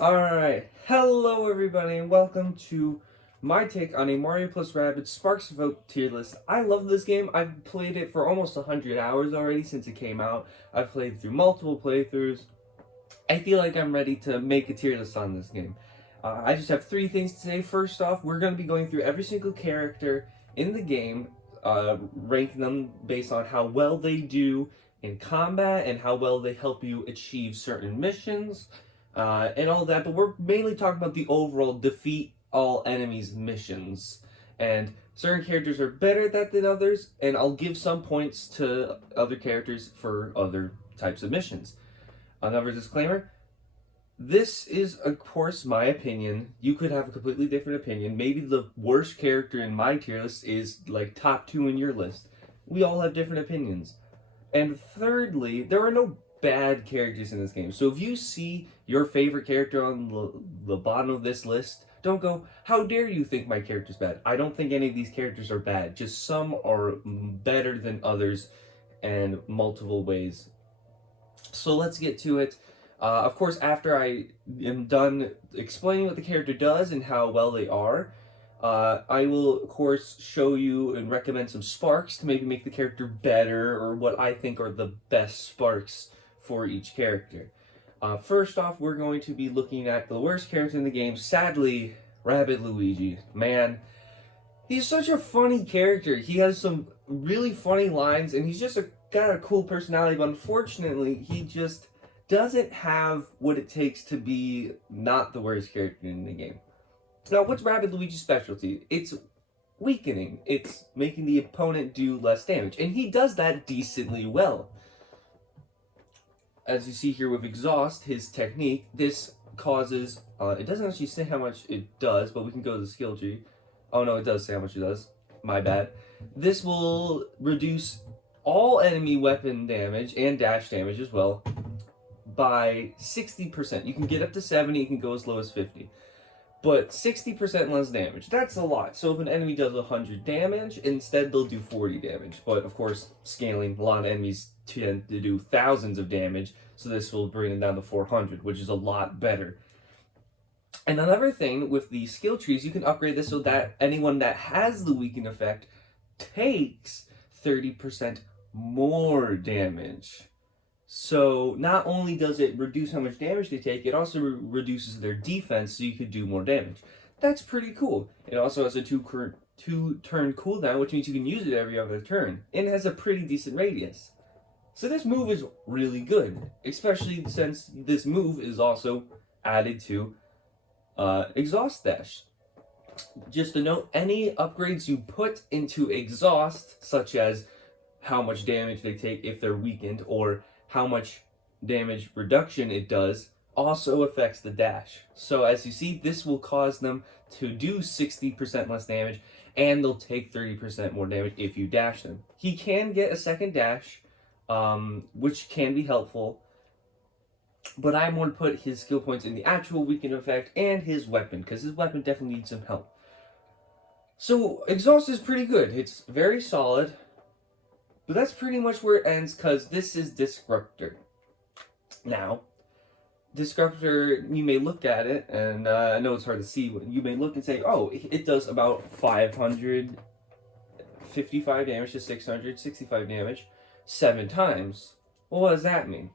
Alright, hello everybody and welcome to my take on a Mario plus Rabbids Sparks of Hope tier list. I love this game. I've played it for almost 100 hours already since it came out. I've played through multiple playthroughs. I feel like I'm ready to make a tier list on this game. I just have three things to say. First off, we're going to be going through every single character in the game, ranking them based on how well they do in combat and how well they help you achieve certain missions and all that, but we're mainly talking about the overall defeat all enemies missions. And certain characters are better at that than others, and I'll give some points to other characters for other types of missions. Another disclaimer, this is, of course, my opinion. You could have a completely different opinion. Maybe the worst character in my tier list is like top 2 in your list. We all have different opinions. And thirdly, there are no bad characters in this game. So if you see your favorite character on the bottom of this list, don't go, how dare you think my character's bad? I don't think any of these characters are bad. Just some are better than others in multiple ways. So let's get to it. Of course, after I am done explaining what the character does and how well they are, I will, of course, show you and recommend some sparks to maybe make the character better, or what I think are the best sparks for each character. First off, we're going to be looking at the worst character in the game, sadly, Rabbid Luigi. Man, he's such a funny character. He has some really funny lines, and he's just got a cool personality, but unfortunately, he just doesn't have what it takes to be not the worst character in the game. Now, what's Rabbid Luigi's specialty? It's weakening. It's making the opponent do less damage, and he does that decently well. As you see here with Exhaust, his technique, this causes, it doesn't actually say how much it does, but we can go to the skill tree. Oh no, it does say how much it does. My bad. This will reduce all enemy weapon damage and dash damage as well by 60%. You can get up to 70, you can go as low as 50. But 60% less damage, that's a lot. So if an enemy does 100 damage, instead they'll do 40 damage. But of course, scaling, a lot of enemies tend to do thousands of damage, so this will bring it down to 400, which is a lot better. And another thing with the skill trees, you can upgrade this so that anyone that has the weaken effect takes 30% more damage. So not only does it reduce how much damage they take, it also reduces their defense so you could do more damage. That's pretty cool. It also has a two-turn cooldown, which means you can use it every other turn. And it has a pretty decent radius. So this move is really good, especially since this move is also added to Exhaust Dash. Just a note, any upgrades you put into Exhaust, such as how much damage they take if they're weakened, or how much damage reduction it does, also affects the dash. So as you see, this will cause them to do 60% less damage, and they'll take 30% more damage if you dash them. He can get a second dash, which can be helpful, but I want to put his skill points in the actual weaken effect and his weapon, because his weapon definitely needs some help. So Exhaust is pretty good. It's very solid. But that's pretty much where it ends, because this is Disruptor. Now, Disruptor, you may look at it, and I know it's hard to see, but you may look and say, oh, it does about 555 damage to 665 damage 7 times. Well, what does that mean?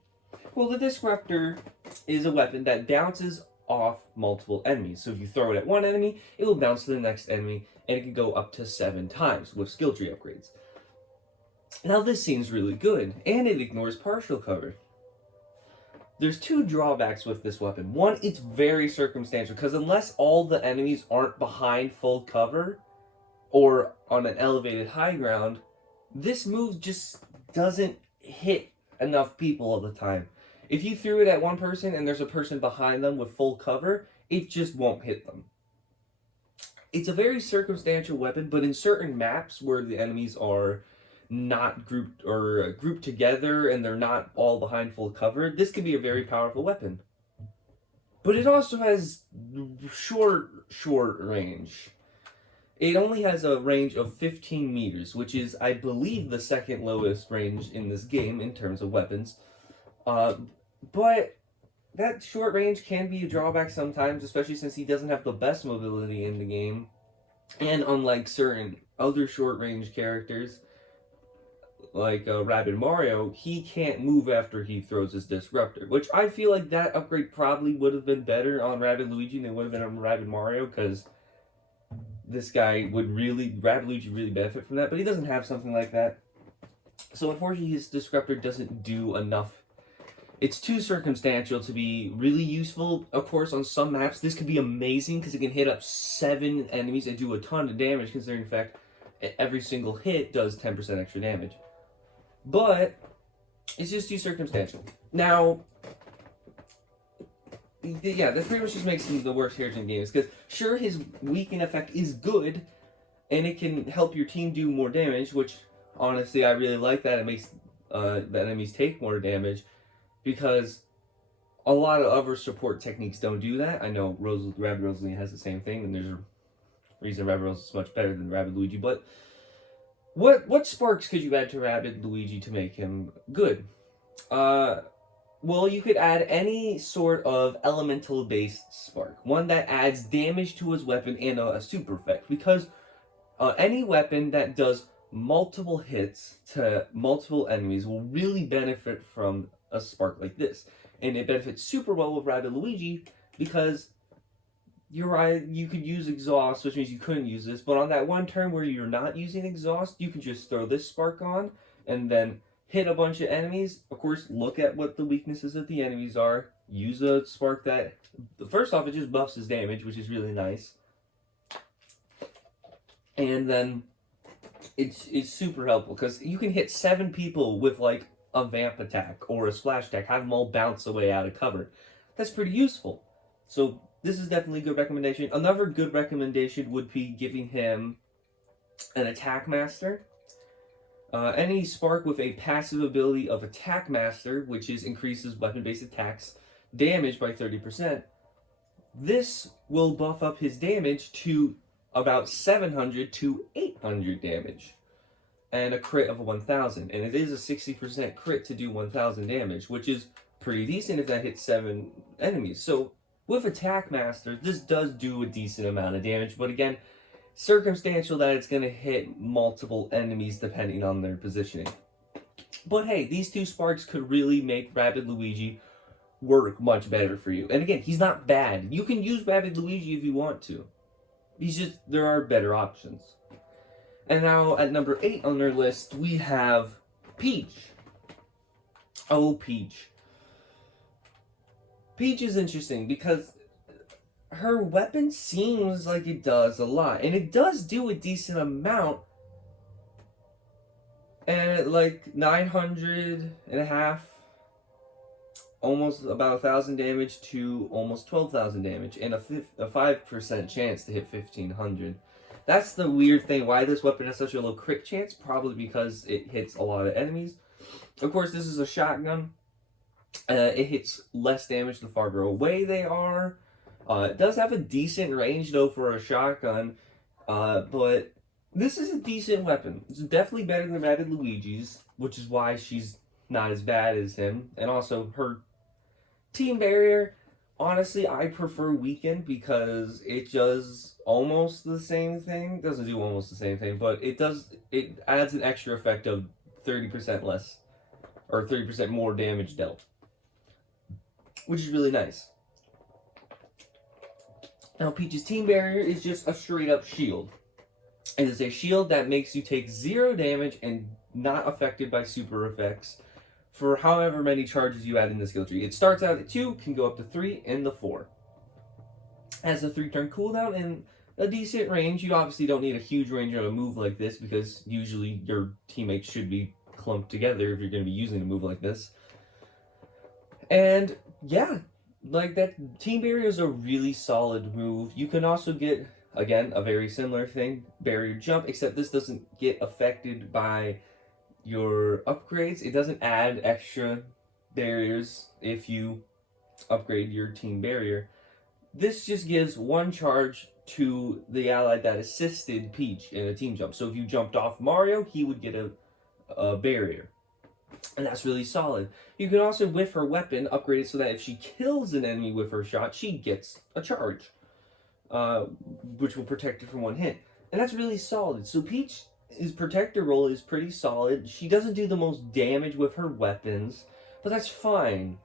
Well, the Disruptor is a weapon that bounces off multiple enemies. So if you throw it at one enemy, it will bounce to the next enemy, and it can go up to 7 times with skill tree upgrades. Now this seems really good, and it ignores partial cover. There's 2 drawbacks with this weapon. One, it's very circumstantial, because unless all the enemies aren't behind full cover, or on an elevated high ground, this move just doesn't hit enough people all the time. If you threw it at one person and there's a person behind them with full cover, it just won't hit them. It's a very circumstantial weapon, but in certain maps where the enemies are not grouped or grouped together and they're not all behind full cover, this can be a very powerful weapon. But it also has short range. It only has a range of 15 meters, which is, I believe, the second lowest range in this game in terms of weapons. But that short range can be a drawback sometimes, especially since he doesn't have the best mobility in the game. And unlike certain other short range characters, like Rabbid Mario, he can't move after he throws his Disruptor, which I feel like that upgrade probably would have been better on Rabbid Luigi than it would have been on Rabbid Mario, because this guy would really, Rabbid Luigi really benefit from that, but he doesn't have something like that. So unfortunately his Disruptor doesn't do enough. It's too circumstantial to be really useful. Of course, on some maps, this could be amazing because it can hit up 7 enemies and do a ton of damage, considering the fact every single hit does 10% extra damage. But it's just too circumstantial. Now, yeah, that pretty much just makes him the worst character in games. Because sure, his weaken effect is good, and it can help your team do more damage, which honestly I really like that. It makes the enemies take more damage, because a lot of other support techniques don't do that. I know Rabbid Rosalie has the same thing, and there's a reason Rabbid Rosalie is much better than Rabbid Luigi, but what sparks could you add to Rabbid Luigi to make him good? Well, you could add any sort of elemental-based spark. One that adds damage to his weapon and a super effect. Because any weapon that does multiple hits to multiple enemies will really benefit from a spark like this. And it benefits super well with Rabbid Luigi because you're right, you could use exhaust, which means you couldn't use this, but on that one turn where you're not using exhaust, you can just throw this spark on and then hit a bunch of enemies. Of course, look at what the weaknesses of the enemies are. Use a spark that, first off, it just buffs his damage, which is really nice. And then it's super helpful because you can hit 7 people with like a vamp attack or a splash attack, have them all bounce away out of cover. That's pretty useful. So this is definitely a good recommendation. Another good recommendation would be giving him an Attack Master. Any spark with a passive ability of Attack Master, which is increases weapon-based attacks damage by 30%. This will buff up his damage to about 700 to 800 damage. And a crit of 1,000. And it is a 60% crit to do 1,000 damage, which is pretty decent if that hits 7 enemies. So with Attack Master, this does do a decent amount of damage, but again, circumstantial that it's going to hit multiple enemies depending on their positioning. But hey, these 2 sparks could really make Rabbid Luigi work much better for you. And again, he's not bad. You can use Rabbid Luigi if you want to. He's just, there are better options. And now at number 8 on our list, we have Peach. Oh, Peach. Peach is interesting because her weapon seems like it does a lot. And it does do a decent amount. And like 900 and a half, almost about 1,000 damage to almost 12,000 damage. And a 5% chance to hit 1,500. That's the weird thing, why this weapon has such a low crit chance. Probably because it hits a lot of enemies. Of course, this is a shotgun. It hits less damage the farther away they are. It does have a decent range, though, for a shotgun. But this is a decent weapon. It's definitely better than Rabbid Luigi's, which is why she's not as bad as him. And also, her team barrier, honestly, I prefer Weaken because it does almost the same thing. It doesn't do almost the same thing, but it adds an extra effect of 30% less, or 30% more damage dealt, which is really nice. Now, Peach's team barrier is just a straight up shield. It is a shield that makes you take 0 damage and not affected by super effects for however many charges you add in the skill tree. It starts out at 2, can go up to 3, and the 4. Has a 3-turn cooldown and a decent range. You obviously don't need a huge range on a move like this because usually your teammates should be clumped together if you're going to be using a move like this. And yeah, like that team barrier is a really solid move. You can also get, again, a very similar thing, barrier jump, except this doesn't get affected by your upgrades. It doesn't add extra barriers if you upgrade your team barrier. This just gives 1 charge to the ally that assisted Peach in a team jump. So if you jumped off Mario, he would get a barrier. And that's really solid. You can also, with her weapon, upgrade it so that if she kills an enemy with her shot, she gets a charge, which will protect her from one hit. And that's really solid. So Peach's protector role is pretty solid. She doesn't do the most damage with her weapons, but that's fine.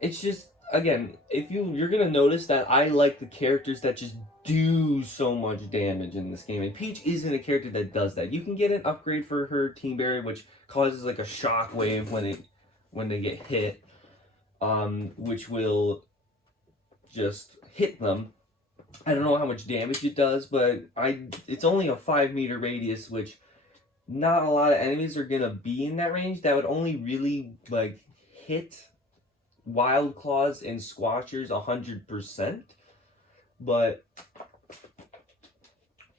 It's just, again, if you're gonna notice that I like the characters that just do so much damage in this game, and Peach isn't a character that does that. You can get an upgrade for her Team Barrier, which causes like a shock wave when they get hit, which will just hit them. I don't know how much damage it does, but it's only a 5-meter radius, which not a lot of enemies are gonna be in that range. That would only really like hit Wild Claws and Squashers 100%, but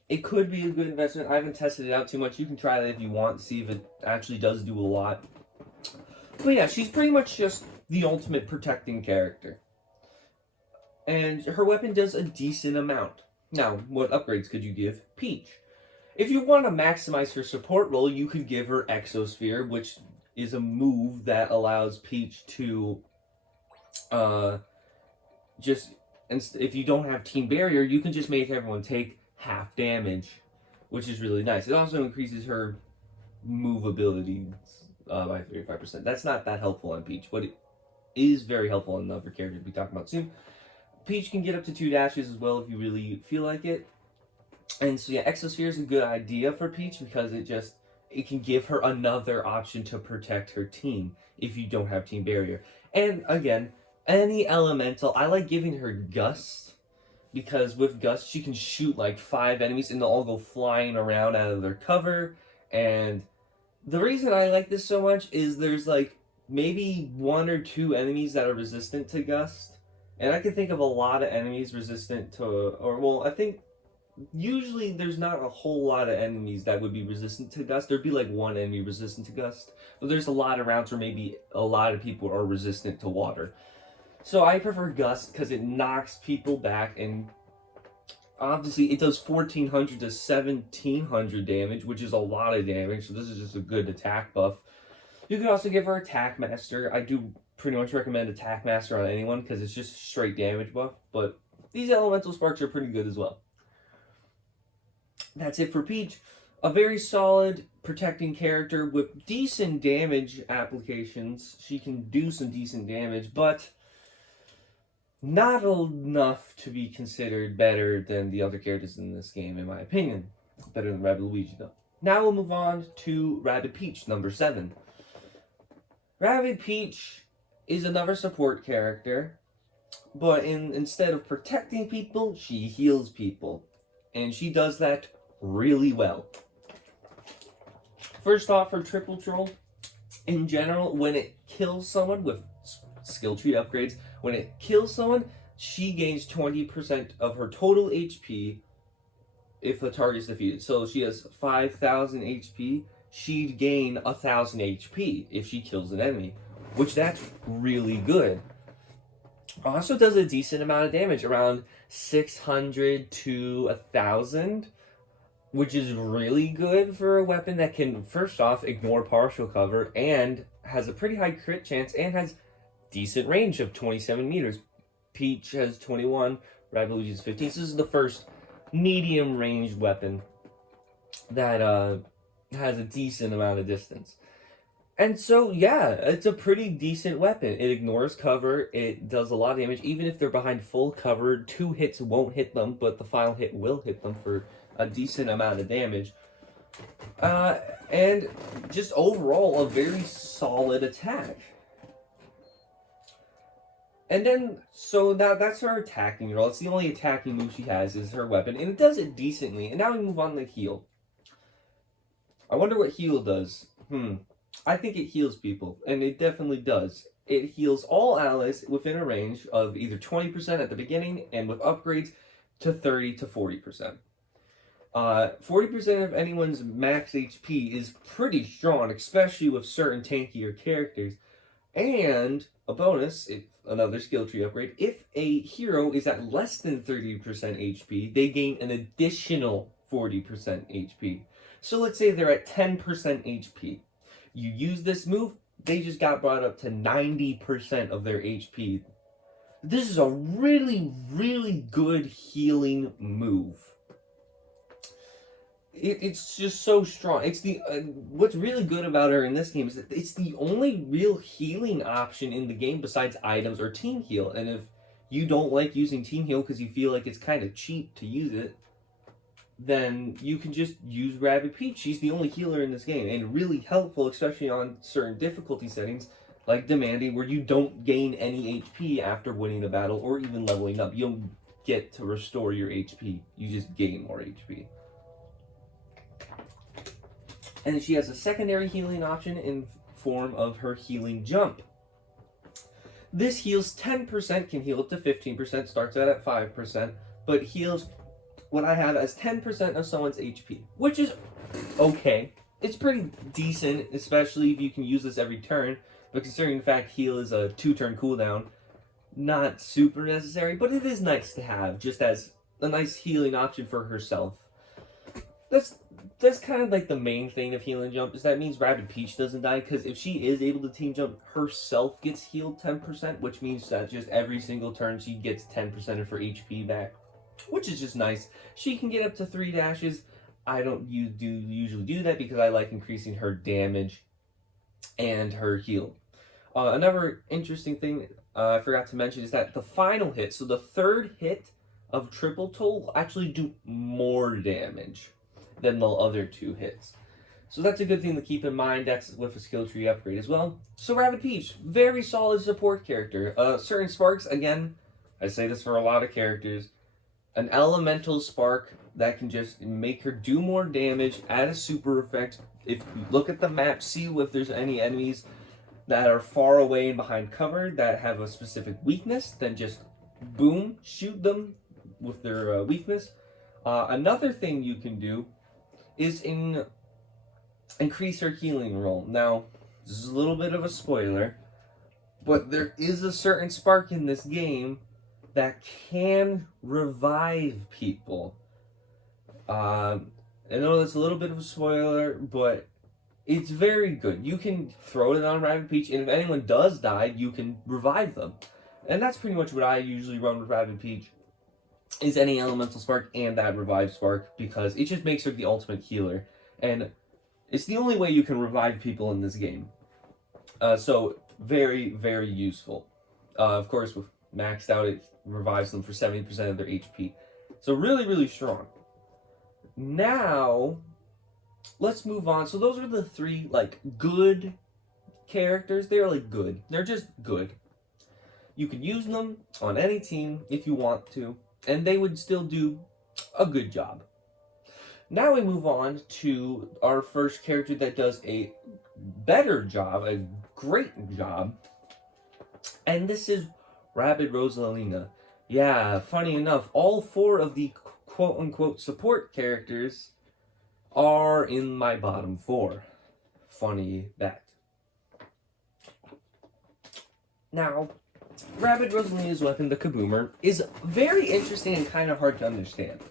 it could be a good investment. I haven't tested it out too much. You can try that if you want, see if it actually does do a lot. But yeah, she's pretty much just the ultimate protecting character. And her weapon does a decent amount. Now, what upgrades could you give Peach? If you want to maximize her support role, you could give her Exosphere, which is a move that allows Peach to if you don't have Team Barrier, you can just make everyone take half damage, which is really nice. It also increases her move ability by 35%. That's not that helpful on Peach, but it is very helpful on other characters we'll be talking about soon. Peach can get up to 2 dashes as well if you really feel like it. And so yeah, Exosphere is a good idea for Peach because it can give her another option to protect her team if you don't have Team Barrier. And again, any elemental, I like giving her Gust, because with Gust she can shoot like 5 enemies and they'll all go flying around out of their cover. And the reason I like this so much is there's like maybe 1 or 2 enemies that are resistant to Gust. And I can think of a lot of enemies resistant to, I think usually there's not a whole lot of enemies that would be resistant to Gust. There'd be like 1 enemy resistant to Gust. But there's a lot of rounds where maybe a lot of people are resistant to water. So I prefer Gust because it knocks people back, and obviously it does 1400 to 1700 damage, which is a lot of damage. So this is just a good attack buff. You can also give her Attack Master. I do pretty much recommend Attack Master on anyone because it's just straight damage buff. But these Elemental Sparks are pretty good as well. That's it for Peach. A very solid protecting character with decent damage applications. She can do some decent damage, but not enough to be considered better than the other characters in this game, in my opinion. Better than Rabbid Luigi, though. Now we'll move on to Rabbid Peach, number 7. Rabbid Peach is another support character, but instead of protecting people, she heals people. And she does that really well. First off, her triple troll, in general, when it kills someone with skill tree upgrades, when it kills someone, she gains 20% of her total HP if the target is defeated. So she has 5,000 HP, she'd gain 1,000 HP if she kills an enemy, which that's really good. Also does a decent amount of damage, around 600 to 1,000, which is really good for a weapon that can, first off, ignore partial cover and has a pretty high crit chance and has decent range of 27 meters. Peach has 21, Rabbid Luigi has 15. So this is the first medium ranged weapon that has a decent amount of distance. And so, yeah, it's a pretty decent weapon. It ignores cover, it does a lot of damage. Even if they're behind full cover, 2 hits won't hit them, but the final hit will hit them for a decent amount of damage. And just overall, a very solid attack. And then, so now that's her attacking role. It's the only attacking move she has is her weapon, and it does it decently. And now we move on to heal. I wonder what heal does. I think it heals people, and it definitely does. It heals all allies within a range of either 20% at the beginning, and with upgrades, to 30 to 40%. 40% of anyone's max HP is pretty strong, especially with certain tankier characters. And a bonus, another skill tree upgrade, if a hero is at less than 30% HP, they gain an additional 40% HP. So let's say they're at 10% HP. You use this move, they just got brought up to 90% of their HP. This is a really, really good healing move. It's just so strong. It's the what's really good about her in this game is that it's the only real healing option in the game besides items or team heal. And if you don't like using team heal because you feel like it's kind of cheap to use it, then you can just use Rabbid Peach. She's the only healer in this game, and really helpful, especially on certain difficulty settings, like demanding, where you don't gain any HP after winning the battle or even leveling up. You don't get to restore your HP. You just gain more HP. And she has a secondary healing option in form of her healing jump. This heals 10%, can heal up to 15%, starts out at 5%, but heals what I have as 10% of someone's HP, which is okay. It's pretty decent, especially if you can use this every turn, but considering the fact heal is a 2-turn cooldown, not super necessary, but it is nice to have, just as a nice healing option for herself. That's kind of like the main thing of healing jump, is that means Rabbid Peach doesn't die, because if she is able to team jump, herself gets healed 10%, which means that just every single turn she gets 10% of her HP back, which is just nice. She can get up to 3 dashes. I don't usually do that because I like increasing her damage and her heal. Another interesting thing I forgot to mention is that the final hit, so the third hit of Triple Toll, will actually do more damage than the other 2 hits. So that's a good thing to keep in mind. That's with a skill tree upgrade as well. So Rabbid Peach, very solid support character. Certain sparks, again, I say this for a lot of characters, an elemental spark that can just make her do more damage, add a super effect. If you look at the map, see if there's any enemies that are far away and behind cover that have a specific weakness, then just boom, shoot them with their weakness. Another thing you can do is increase her healing roll. Now, this is a little bit of a spoiler, but there is a certain spark in this game that can revive people. I know that's a little bit of a spoiler, but it's very good. You can throw it on Rabbid Peach, and if anyone does die, you can revive them. And that's pretty much what I usually run with Rabbid Peach, is any elemental spark and that revive spark, because it just makes her the ultimate healer. And it's the only way you can revive people in this game. So, very, very useful. Of course, with maxed out, it revives them for 70% of their HP. So really, really strong. Now, let's move on. So those are the 3, good characters. They're, good. They're just good. You could use them on any team if you want to, and they would still do a good job. Now we move on to our first character that does a better job, a great job, and this is Rabbid Rosalina. Yeah, funny enough, all 4 of the quote-unquote support characters are in my bottom 4. Funny that. Now, Rabbid Rosalina's weapon, the Kaboomer, is very interesting and kind of hard to understand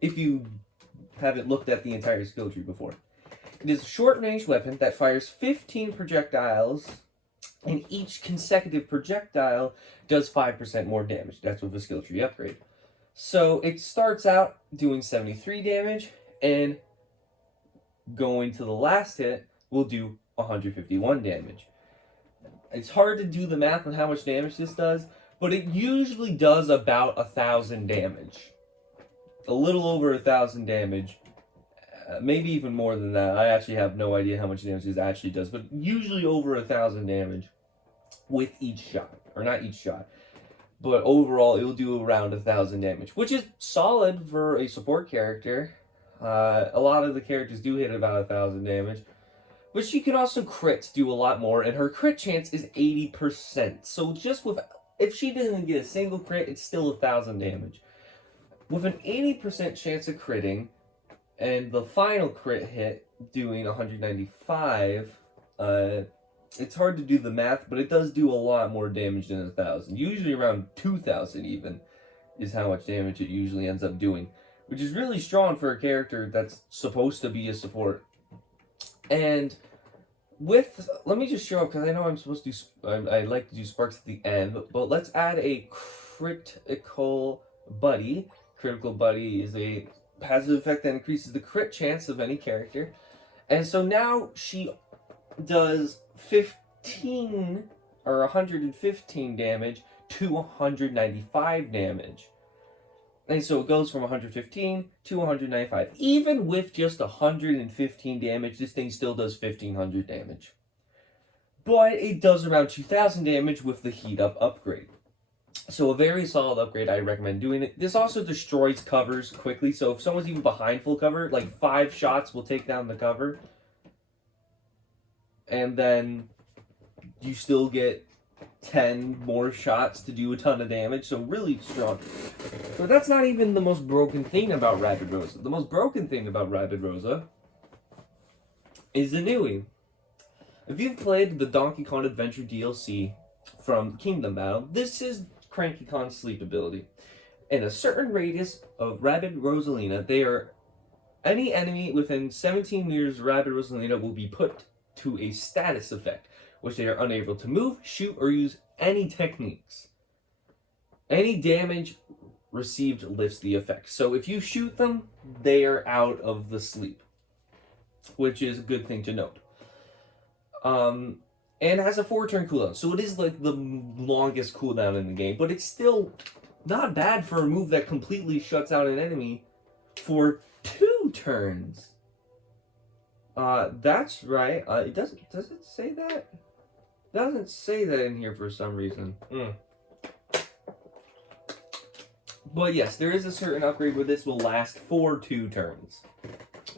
if you haven't looked at the entire skill tree before. It is a short-range weapon that fires 15 projectiles, and each consecutive projectile does 5% more damage. That's with the skill tree upgrade. So it starts out doing 73 damage, and going to the last hit will do 151 damage. It's hard to do the math on how much damage this does, but it usually does about 1,000 damage. A little over 1,000 damage. Maybe even more than that. I actually have no idea how much damage this actually does, but usually over 1,000 damage with each shot. Or not each shot, but overall it'll do around 1,000 damage, which is solid for a support character. A lot of the characters do hit about 1,000 damage, but she can also crit do a lot more, and her crit chance is 80%. So just with, if she doesn't get a single crit, it's still 1,000 damage. With an 80% chance of critting, and the final crit hit doing 195, it's hard to do the math, but it does do a lot more damage than 1,000. Usually around 2,000 even is how much damage it usually ends up doing, which is really strong for a character that's supposed to be a support. And let me just show up, because I know I'm supposed to do, I like to do sparks at the end, but let's add a critical buddy. Critical buddy is a passive effect that increases the crit chance of any character. And so now she does 15 or 115 damage to 195 damage. And so it goes from 115 to 195. Even with just 115 damage, this thing still does 1500 damage. But it does around 2000 damage with the heat up upgrade. So a very solid upgrade, I recommend doing it. This also destroys covers quickly, so if someone's even behind full cover, like 5 shots will take down the cover. And then you still get 10 more shots to do a ton of damage, so really strong. But that's not even the most broken thing about Rabbids Rosa. The most broken thing about Rabbids Rosa is the Nui. If you've played the Donkey Kong Adventure DLC from Kingdom Battle, this is Cranky Kong's sleep ability. In a certain radius of Rabbids Rosalina, any enemy within 17 meters of Rabbids Rosalina will be put to a status effect, which they are unable to move, shoot, or use any techniques. Any damage received lifts the effect. So if you shoot them, they are out of the sleep, which is a good thing to note. And it has a 4-turn cooldown, so it is like the longest cooldown in the game, but it's still not bad for a move that completely shuts out an enemy for 2 turns. That's right. Does it say that? It doesn't say that in here for some reason. But yes, there is a certain upgrade where this will last for 2 turns.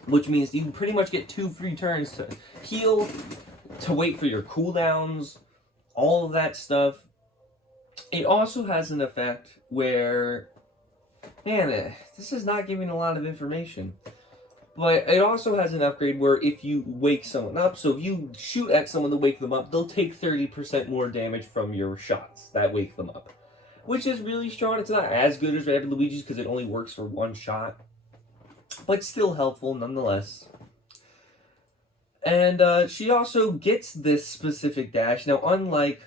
Which means you can pretty much get 2 free turns to heal, to wait for your cooldowns, all of that stuff. It also has an effect where, man, this is not giving a lot of information. But it also has an upgrade where if you wake someone up, so if you shoot at someone to wake them up, they'll take 30% more damage from your shots that wake them up. Which is really strong. It's not as good as Rabbids Luigi's because it only works for 1 shot. But still helpful nonetheless. And she also gets this specific dash. Now, unlike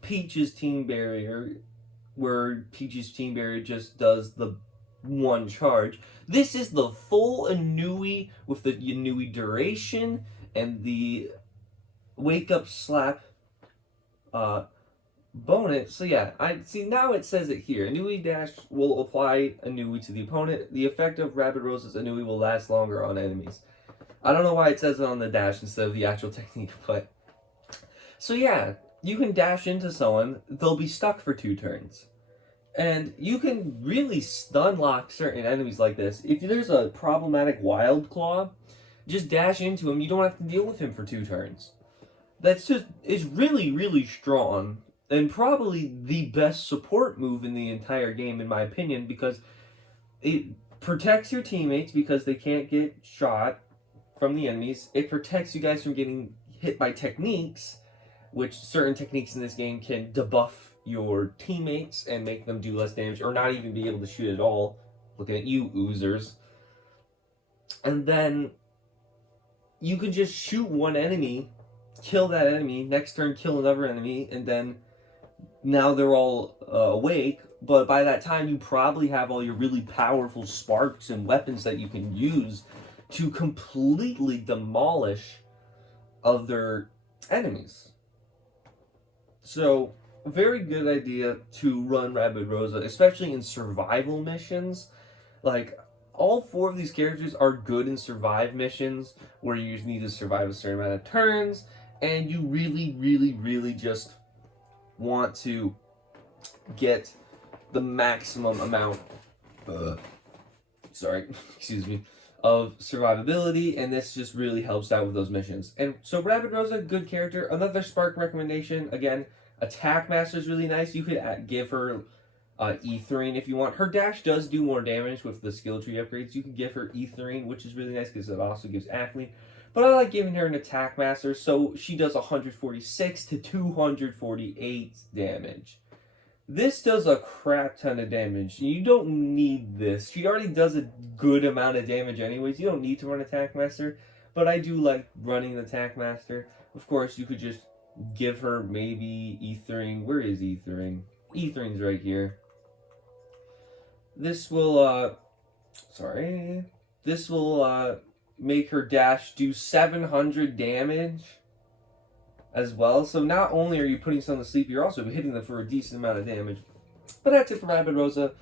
Peach's Team Barrier, where Peach's Team Barrier just does the 1 charge, this is the full Inui with the Inui duration and the wake up slap bonus. So yeah, I see now it says it here. Inui dash will apply Inui to the opponent. The effect of Rabbids Rosa's Inui will last longer on enemies. I don't know why it says it on the dash instead of the actual technique, but so yeah, you can dash into someone, they'll be stuck for 2 turns. And you can really stun lock certain enemies like this. If there's a problematic Wild Claw, just dash into him. You don't have to deal with him for 2 turns. It's really, really strong. And probably the best support move in the entire game, in my opinion, because it protects your teammates because they can't get shot from the enemies. It protects you guys from getting hit by techniques, which certain techniques in this game can debuff your teammates and make them do less damage or not even be able to shoot at all. Looking at you, oozers. And then you can just shoot one enemy, kill that enemy, next turn kill another enemy, and then now they're all awake. But by that time, you probably have all your really powerful sparks and weapons that you can use to completely demolish other enemies. So, very good idea to run Rabbids Rosa, especially in survival missions. Like, all 4 of these characters are good in survive missions, where you need to survive a certain amount of turns, and you really, really, really just want to get the maximum amount, excuse me, of survivability, and this just really helps out with those missions. And so Rabbids Rosa, good character. Another spark recommendation, again, Attack Master is really nice. You could give her Ethering if you want. Her dash does do more damage with the skill tree upgrades. You can give her Ethering, which is really nice because it also gives Athlete. But I like giving her an Attack Master, so she does 146 to 248 damage. This does a crap ton of damage. You don't need this. She already does a good amount of damage anyways. You don't need to run Attack Master, but I do like running the Attack Master. Of course, you could just give her maybe Ethering. Where is Ethering? Ethering's right here. This will, This will, make her dash do 700 damage as well. So not only are you putting someone to sleep, you're also hitting them for a decent amount of damage. But that's it for Rabbid Rosa.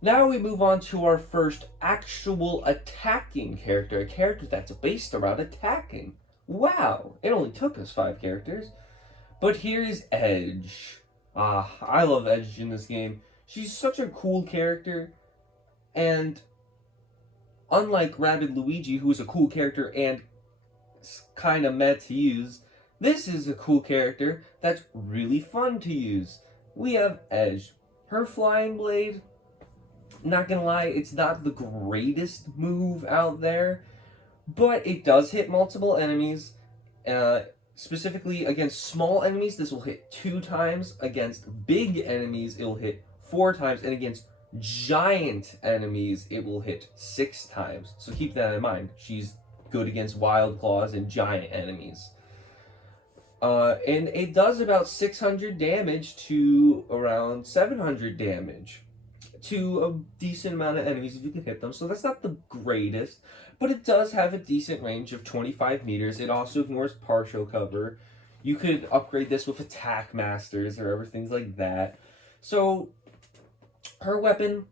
Now we move on to our first actual attacking character, a character that's based around attacking. Wow, it only took us 5 characters. But here is Edge. I love Edge in this game. She's such a cool character, and unlike Rabbid Luigi, who is a cool character and kind of meh to use, this is a cool character that's really fun to use. We have Edge. Her Flying Blade, not gonna lie, it's not the greatest move out there, but it does hit multiple enemies. Specifically against small enemies, this will hit 2 times. Against big enemies, it will hit 4 times. And against giant enemies, it will hit 6 times. So keep that in mind. She's good against wild claws and giant enemies. And it does about 600 damage to around 700 damage to a decent amount of enemies if you can hit them. So that's not the greatest, but it does have a decent range of 25 meters. It also ignores partial cover. You could upgrade this with attack masters or other things like that. So her weapon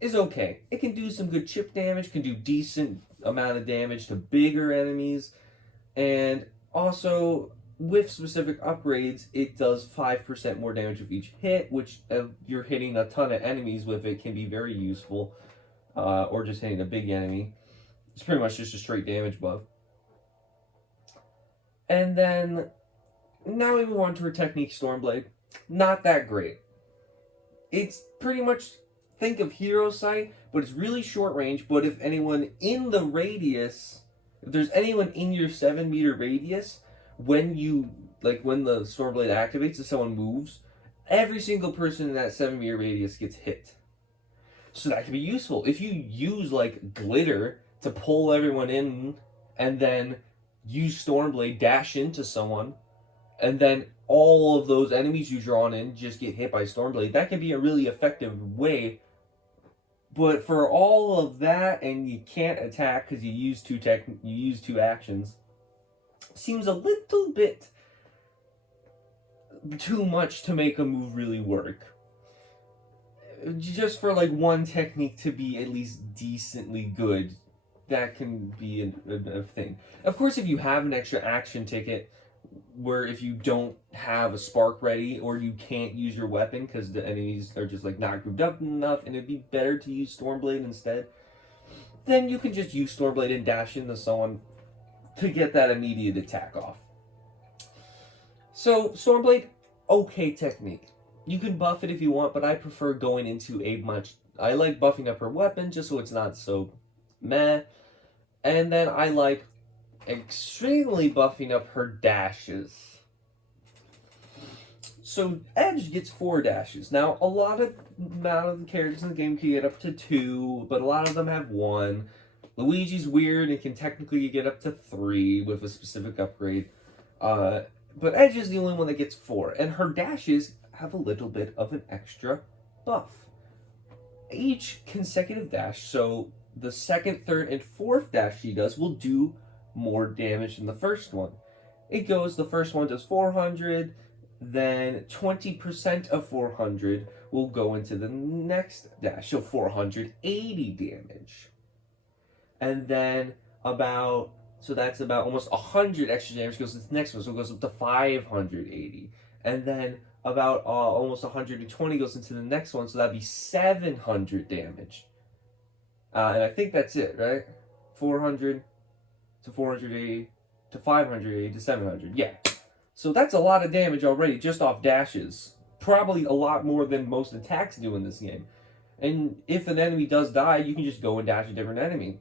is okay. It can do some good chip damage, can do decent amount of damage to bigger enemies, and also with specific upgrades, it does 5% more damage with each hit, which if you're hitting a ton of enemies with it can be very useful, or just hitting a big enemy. It's pretty much just a straight damage buff. And then, now we move on to her technique, Stormblade. Not that great. It's pretty much, think of Hero Sight, but it's really short range, but if anyone in the radius, if there's anyone in your 7-meter radius, when the Stormblade activates and someone moves, every single person in that 7-meter radius gets hit. So that can be useful. If you use like glitter to pull everyone in and then use Stormblade, dash into someone, and then all of those enemies you drawn in just get hit by Stormblade, that can be a really effective way. But for all of that, and you can't attack because you use two actions, seems a little bit too much to make a move really work. Just for like one technique to be at least decently good, that can be a thing. Of course, if you have an extra action ticket, where if you don't have a spark ready or you can't use your weapon because the enemies are just like not grouped up enough and it'd be better to use Stormblade instead, then you can just use Stormblade and dash into someone to get that immediate attack off. So Stormblade, okay technique. You can buff it if you want, but I prefer going into I like buffing up her weapon just so it's not so meh. And then I like extremely buffing up her dashes. So Edge gets 4 dashes. Now a lot of the characters in the game can get up to 2, but a lot of them have 1. Luigi's weird and can technically get up to 3 with a specific upgrade. But Edge is the only one that gets 4, and her dashes have a little bit of an extra buff. Each consecutive dash, so the second, third, and fourth dash she does will do more damage than the first one. The first one does 400, then 20% of 400 will go into the next dash, so 480 damage. And then that's about almost 100 extra damage goes to the next one, so it goes up to 580. And then about almost 120 goes into the next one, so that'd be 700 damage. And I think that's it, right? 400 to 480 to 580 to 700. Yeah. So that's a lot of damage already just off dashes. Probably a lot more than most attacks do in this game. And if an enemy does die, you can just go and dash a different enemy.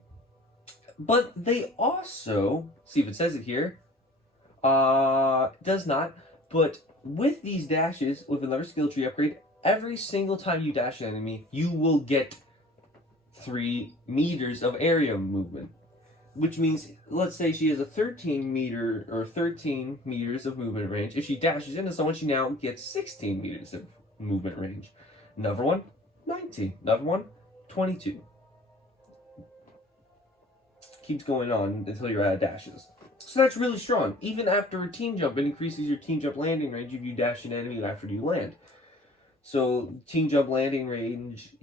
But they also, see if it says it here, does not, but with these dashes, with another skill tree upgrade, every single time you dash an enemy, you will get 3 meters of area movement. which means, let's say she has a 13 meters of movement range. If she dashes into someone, she now gets 16 meters of movement range. Another one, 19. Another one, 22. Keeps going on until you're out of dashes. So that's really strong. Even after a team jump, it increases your team jump landing range if you dash an enemy after you land. So team jump landing range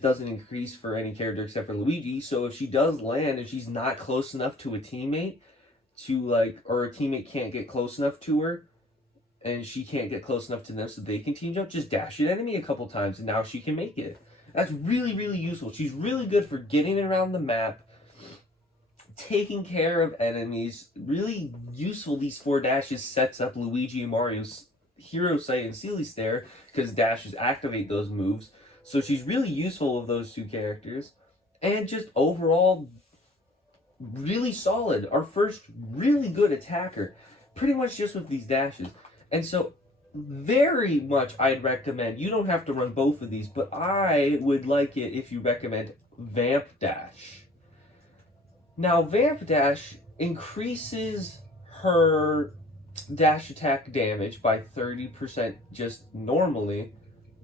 doesn't increase for any character except for Luigi. So if she does land and she's not close enough to a teammate or a teammate can't get close enough to her, and she can't get close enough to them so they can team jump, just dash an enemy a couple times and now she can make it. That's really, really useful. She's really good for getting around the map, taking care of enemies. Really useful. These 4 dashes sets up Luigi and Mario's Hero Sight and Sealy Stare, because dashes activate those moves. So she's really useful of those 2 characters. And just overall, really solid. Our first really good attacker. Pretty much just with these dashes. And so, very much I'd recommend, you don't have to run both of these, but I would like it if you recommend Vamp Dash. Now, Vamp Dash increases her dash attack damage by 30% just normally.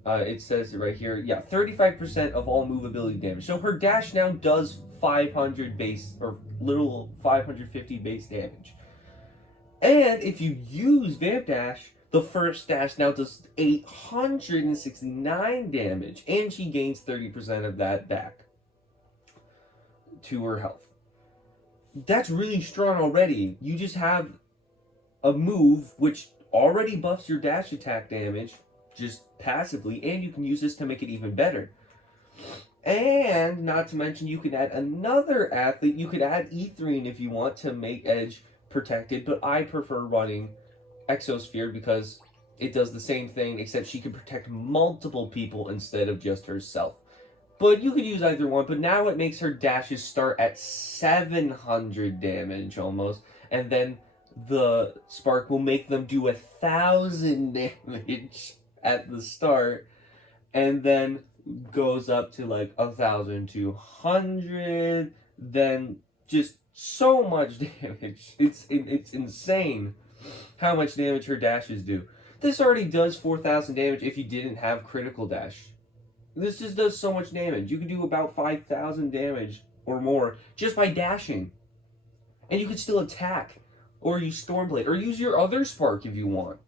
It says it right here. Yeah, 35% of all movability damage. So her dash now does 500 base, or little 550 base damage. And if you use Vamp Dash, the first dash now does 869 damage. And she gains 30% of that back to her health. That's really strong already. You just have a move which already buffs your dash attack damage just passively, and you can use this to make it even better. And not to mention, you can add another athlete. You could add Etherine if you want to make Edge protected, but I prefer running Exosphere because it does the same thing, except she can protect multiple people instead of just herself. But you could use either one, but now it makes her dashes start at 700 damage almost, and then the spark will make them do 1,000 damage at the start, and then goes up to like 1,200, then just so much damage. It's insane how much damage her dashes do. This already does 4,000 damage if you didn't have critical dash. This just does so much damage. You can do about 5,000 damage or more just by dashing. And you can still attack, or use Stormblade, or use your other spark if you want.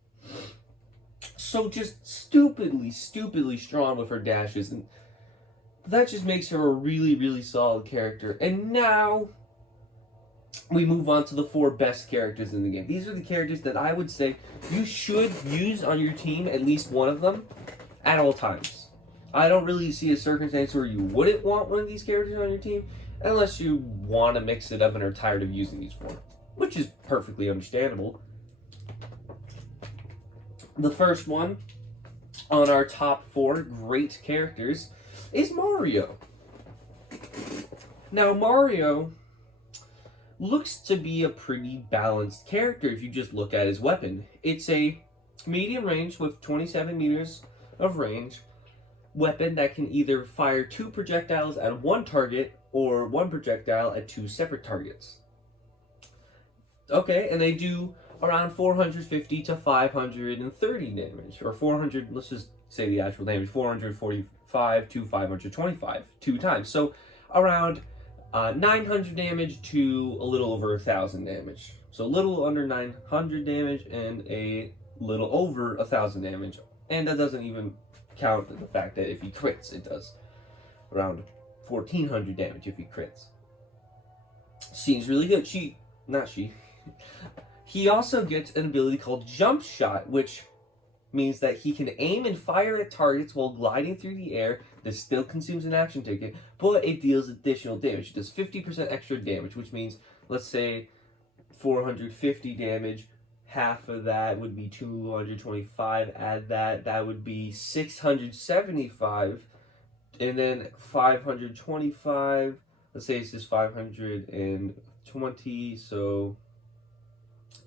So just stupidly strong with her dashes. And that just makes her a really, really solid character. And now we move on to the 4 best characters in the game. These are the characters that I would say you should use on your team, at least one of them, at all times. I don't really see a circumstance where you wouldn't want one of these characters on your team, unless you want to mix it up and are tired of using these 4, which is perfectly understandable. The first one on our top 4 great characters is Mario. Now, Mario looks to be a pretty balanced character if you just look at his weapon. It's a medium range with 27 meters of range weapon that can either fire 2 projectiles at one target or 1 projectile at 2 separate targets. Okay, and they do around 450 to 530 damage, or 400, let's just say the actual damage, 445 to 525, 2 times. So around 900 damage to a little over 1,000 damage. So a little under 900 damage and a little over 1,000 damage. And that doesn't even count the fact that if he crits, it does around 1,400 damage if he crits. Seems really good. He also gets an ability called Jump Shot, which means that he can aim and fire at targets while gliding through the air. This still consumes an action ticket, but it deals additional damage. It does 50% extra damage, which means, let's say, 450 damage. Half of that would be 225. Add that, that would be 675. And then 525. Let's say it's just 520. So,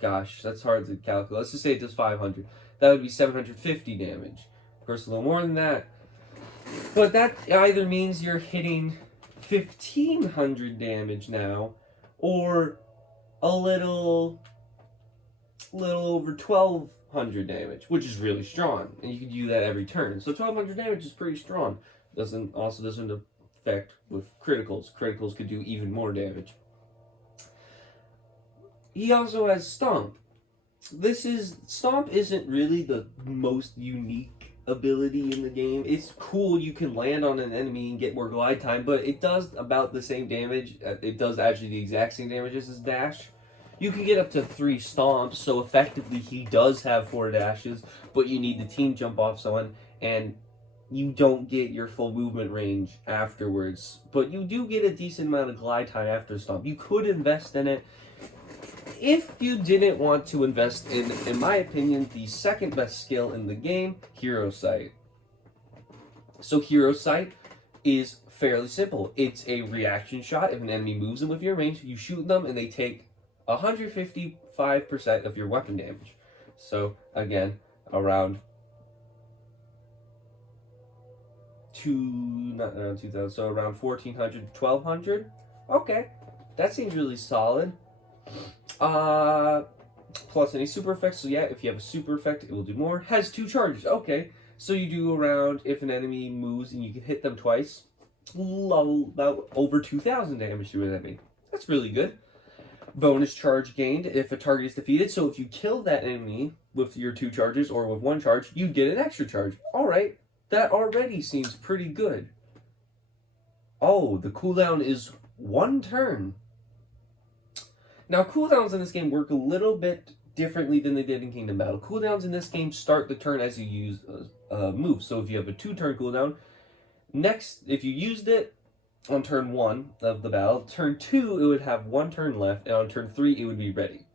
gosh, that's hard to calculate. Let's just say it does 500. That would be 750 damage. Of course, a little more than that. But that either means you're hitting 1,500 damage now, or a little over 1200 damage, which is really strong, and you can do that every turn. So 1200 damage is pretty strong. Doesn't affect with criticals. Criticals could do even more damage. He also has Stomp. Stomp isn't really the most unique ability in the game. It's cool, you can land on an enemy and get more glide time, but it does about the same damage. It does actually the exact same damage as his dash. You can get up to 3 stomps, so effectively he does have 4 dashes, but you need the team jump off someone, and you don't get your full movement range afterwards. But you do get a decent amount of glide time after stomp. You could invest in it. If you didn't want to invest in my opinion, the second best skill in the game, Hero Sight. So Hero Sight is fairly simple. It's a reaction shot. If an enemy moves in with your range, you shoot them and they take 155% of your weapon damage. So again, around 2,000, so around 1,400 to 1,200. Okay, that seems really solid. Plus any super effects. So yeah, if you have a super effect, it will do more. Has 2 charges. Okay, so you do around, if an enemy moves and you can hit them twice, about over 2,000 damage to an enemy. That's really good. Bonus charge gained if a target is defeated. So if you kill that enemy with your 2 charges or with 1 charge, you get an extra charge. Alright, that already seems pretty good. Oh, the cooldown is 1 turn. Now, cooldowns in this game work a little bit differently than they did in Kingdom Battle. Cooldowns in this game start the turn as you use moves. So if you have a 2-turn cooldown, next, if you used it on turn 1 of the battle, turn 2 it would have 1 turn left, and on turn 3 it would be ready.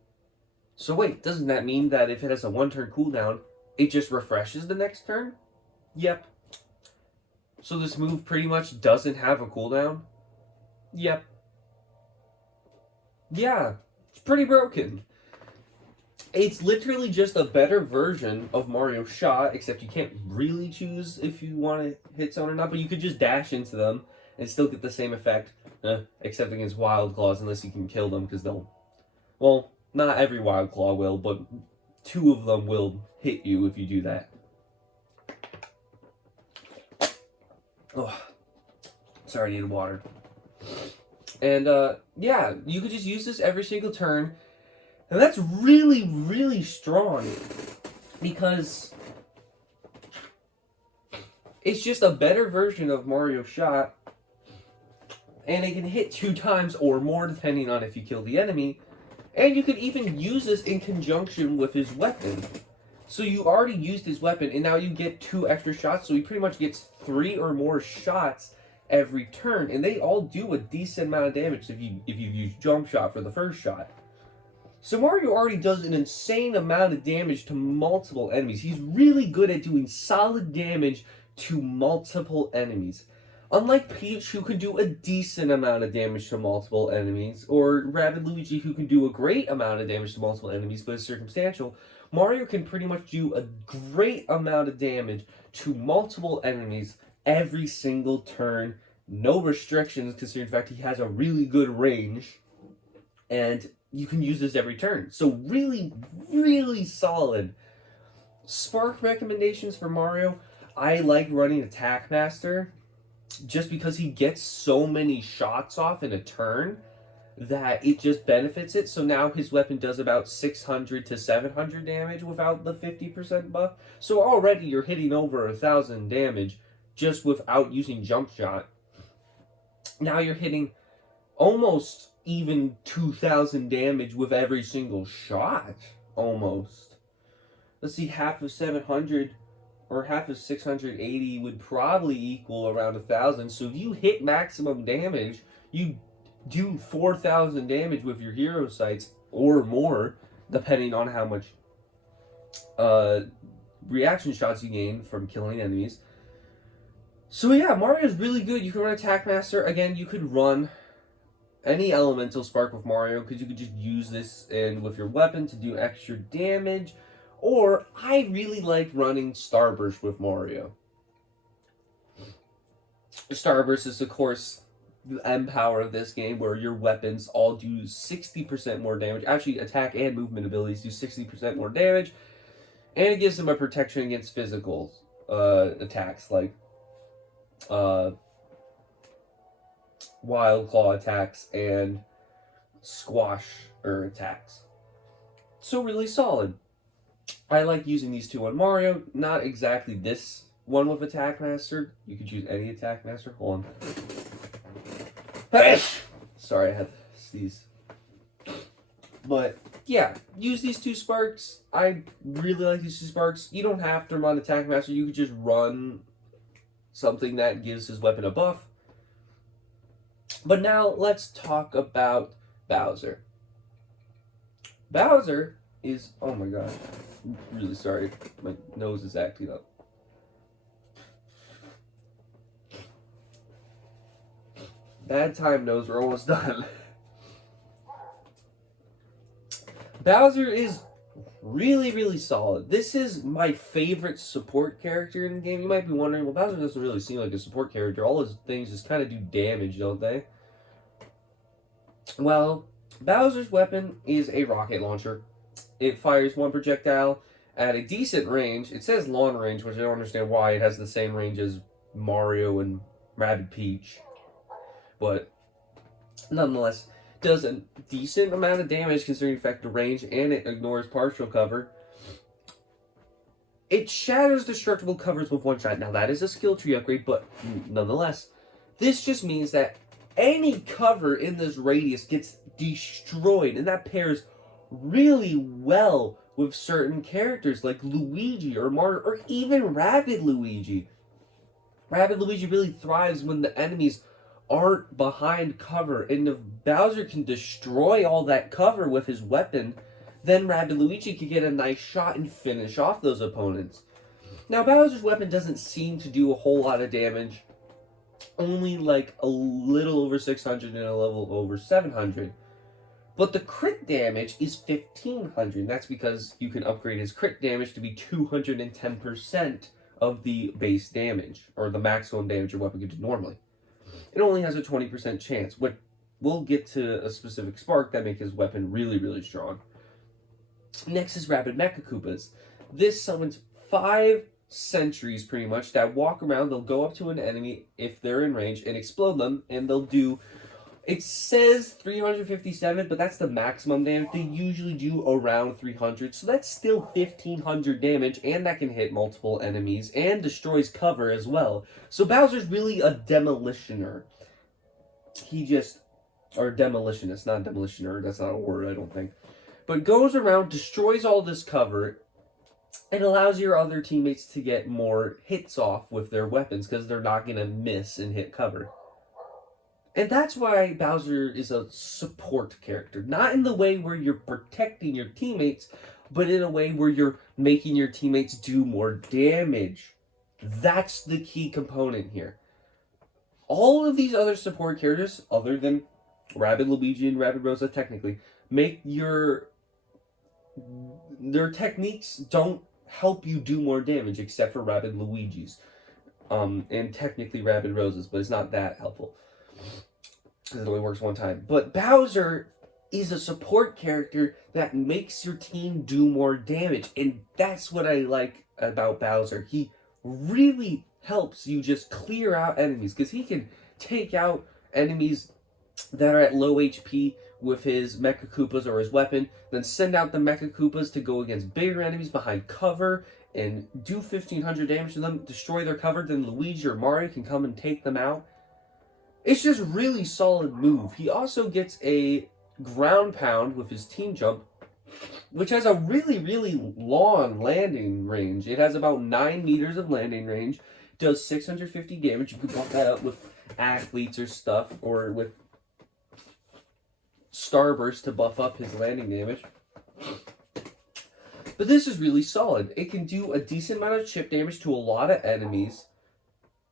So wait, doesn't that mean that if it has a 1-turn cooldown, it just refreshes the next turn? Yep. So this move pretty much doesn't have a cooldown? Yep. Yeah, it's pretty broken. It's literally just a better version of Mario Shot, except you can't really choose if you want to hit someone or not, but you could just dash into them and still get the same effect, except against Wild Claws, unless you can kill them, because they'll... Well, not every Wild Claw will, but 2 of them will hit you if you do that. Oh, sorry, I needed water. And, yeah, you could just use this every single turn. And that's really, really strong. Because it's just a better version of Mario Shot. And it can hit 2 times or more, depending on if you kill the enemy. And you could even use this in conjunction with his weapon. So you already used his weapon, and now you get 2 extra shots. So he pretty much gets 3 or more shots every turn, and they all do a decent amount of damage if you use jump shot for the first shot. So Mario already does an insane amount of damage to multiple enemies. He's really good at doing solid damage to multiple enemies. Unlike Peach, who can do a decent amount of damage to multiple enemies, or Rabbid Luigi, who can do a great amount of damage to multiple enemies, but it's circumstantial, Mario can pretty much do a great amount of damage to multiple enemies every single turn. No restrictions, considering the fact he has a really good range, and you can use this every turn. So really, really solid. Spark recommendations for Mario. I like running Attack Master, just because he gets so many shots off in a turn that it just benefits it. So now his weapon does about 600 to 700 damage without the 50% buff. So already you're hitting over 1,000 damage just without using jump shot. Now you're hitting almost even 2,000 damage with every single shot. Almost. Let's see, half of 700 or half of 680 would probably equal around 1,000. So if you hit maximum damage, you do 4,000 damage with your hero sights or more, depending on how much reaction shots you gain from killing enemies. So yeah, Mario's really good. You can run Attack Master. Again, you could run any Elemental Spark with Mario, because you could just use this and with your weapon to do extra damage. Or, I really like running Starburst with Mario. Starburst is, of course, the M power of this game, where your weapons all do 60% more damage. Actually, attack and movement abilities do 60% more damage, and it gives them a protection against physical attacks like wild claw attacks and squash attacks. So really solid. I like using these two on Mario. Not exactly this one with Attack Master. You could use any Attack Master. Hold on. Sorry, I had to sneeze. But yeah, use these two sparks. I really like these two sparks. You don't have to run Attack Master. You could just run something that gives his weapon a buff. But now let's talk about Bowser. Bowser is, oh my god, I'm really sorry, my nose is acting up. Bad time, nose, we're almost done. Bowser is really solid. This is my favorite support character in the game. You might be wondering, well, Bowser doesn't really seem like a support character. All his things just kind of do damage, don't they? Well, Bowser's weapon is a rocket launcher. It fires one projectile at a decent range. It says long range, which I don't understand why. It has the same range as Mario and Rabbids Peach. But nonetheless, does a decent amount of damage considering effective range, and it ignores partial cover. It shatters destructible covers with one shot. Now that is a skill tree upgrade, but nonetheless, this just means that any cover in this radius gets destroyed, and that pairs really well with certain characters like Luigi or Mario or even Rabbid Luigi. Rabbid Luigi really thrives when the enemies aren't behind cover, and if Bowser can destroy all that cover with his weapon, then Rabbid Luigi could get a nice shot and finish off those opponents. Now Bowser's weapon doesn't seem to do a whole lot of damage, only like a little over 600 and a level over 700. But the crit damage is 1500. That's because you can upgrade his crit damage to be 210% of the base damage, or the maximum damage your weapon can do normally. It only has a 20% chance, but we'll get to a specific spark that make his weapon really strong. Next is Rabid Mecha Koopas. This summons 5 sentries pretty much that walk around. They'll go up to an enemy if they're in range and explode them, and they'll do, it says 357, but that's the maximum damage. They usually do around 300, so that's still 1500 damage, and that can hit multiple enemies and destroys cover as well. So Bowser's really a demolitioner. Or demolitionist, not demolitioner, that's not a word, I don't think. But goes around, destroys all this cover, and allows your other teammates to get more hits off with their weapons, because they're not going to miss and hit cover. And that's why Bowser is a support character. Not in the way where you're protecting your teammates, but in a way where you're making your teammates do more damage. That's the key component here. All of these other support characters, other than Rabbid Luigi and Rabbid Rosa technically, make their techniques don't help you do more damage, except for Rabbid Luigi's. And technically Rabbid Rosa's, but it's not that helpful, because it only works one time. But Bowser is a support character that makes your team do more damage, and that's what I like about Bowser. He really helps you just clear out enemies, because he can take out enemies that are at low HP with his Mecha Koopas or his weapon, then send out the Mecha Koopas to go against bigger enemies behind cover and do 1500 damage to them, destroy their cover, then Luigi or Mario can come and take them out. It's just really solid move. He also gets a ground pound with his team jump, which has a really long landing range. It has about 9 meters of landing range, does 650 damage. You can buff that up with athletes or stuff, or with Starburst to buff up his landing damage. But this is really solid. It can do a decent amount of chip damage to a lot of enemies,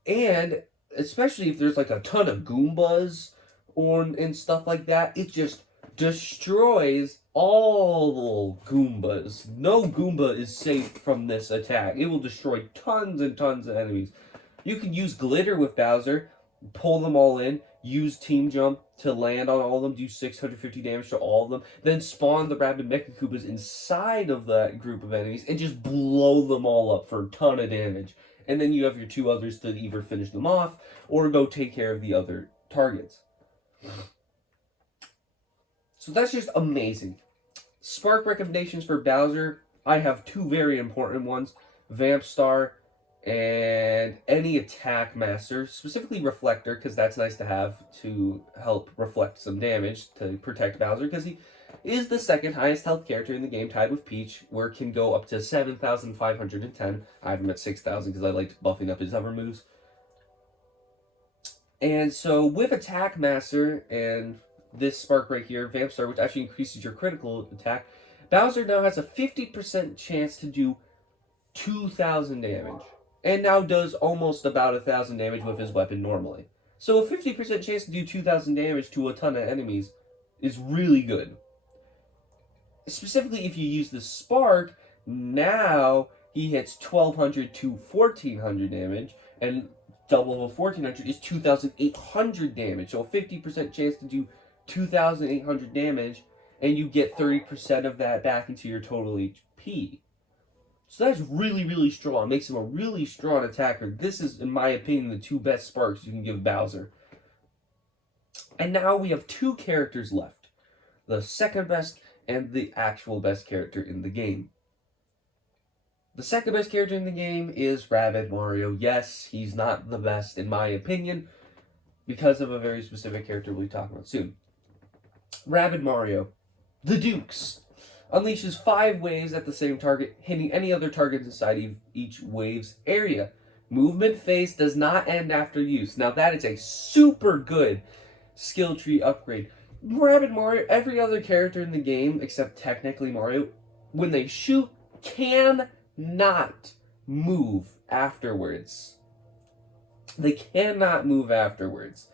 and especially if there's like a ton of Goombas and stuff like that, it just destroys all Goombas. No Goomba is safe from this attack. It will destroy tons and tons of enemies. You can use glitter with Bowser, pull them all in, use Team Jump to land on all of them, do 650 damage to all of them, then spawn the Rabid Mecha Koopas inside of that group of enemies and just blow them all up for a ton of damage. And then you have your two others to either finish them off or go take care of the other targets. So that's just amazing. Spark recommendations for Bowser. I have two very important ones. Vamp Star and any attack master, specifically Reflector, because that's nice to have to help reflect some damage to protect Bowser, because he is the second highest health character in the game, tied with Peach, where it can go up to 7,510. I have him at 6,000 because I liked buffing up his hover moves. And so with attack master and this spark right here, Vamp Star, which actually increases your critical attack, Bowser now has a 50% chance to do 2,000 damage. And now does almost about 1,000 damage with his weapon normally. So a 50% chance to do 2,000 damage to a ton of enemies is really good. Specifically if you use the spark, now he hits 1,200 to 1,400 damage, and double of 1,400 is 2,800 damage. So a 50% chance to do 2,800 damage, and you get 30% of that back into your total HP. So that's really, really strong. Makes him a really strong attacker. This is, in my opinion, the two best sparks you can give Bowser. And now we have two characters left. The second best and the actual best character in the game. The second best character in the game is Rabbid Mario. Yes, he's not the best, in my opinion, because of a very specific character we'll be talking about soon. Rabbid Mario, the Dukes, unleashes 5 waves at the same target, hitting any other target inside each wave's area. Movement phase does not end after use. Now that is a super good skill tree upgrade. Rabbid Mario, every other character in the game, except technically Mario, when they shoot, cannot move afterwards. They cannot move afterwards.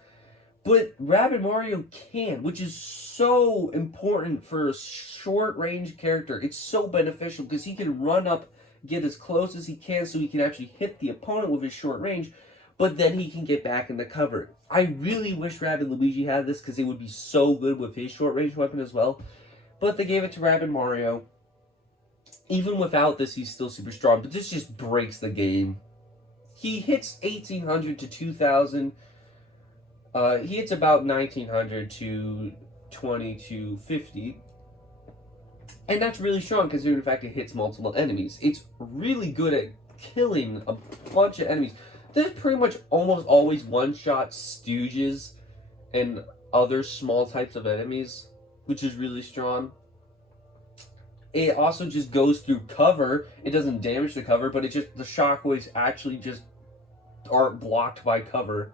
But Rabbid Mario can, which is so important for a short-range character. It's so beneficial because he can run up, get as close as he can so he can actually hit the opponent with his short range, but then he can get back in the cover. I really wish Rabbid Luigi had this because it would be so good with his short-range weapon as well. But they gave it to Rabbid Mario. Even without this, he's still super strong, but this just breaks the game. He hits 1,800 to 2,000. He hits about 1,900 to 20 to 50. And that's really strong considering the fact it hits multiple enemies. It's really good at killing a bunch of enemies. There's pretty much almost always one-shot stooges and other small types of enemies, which is really strong. It also just goes through cover. It doesn't damage the cover, but it just, the shockwaves actually just aren't blocked by cover.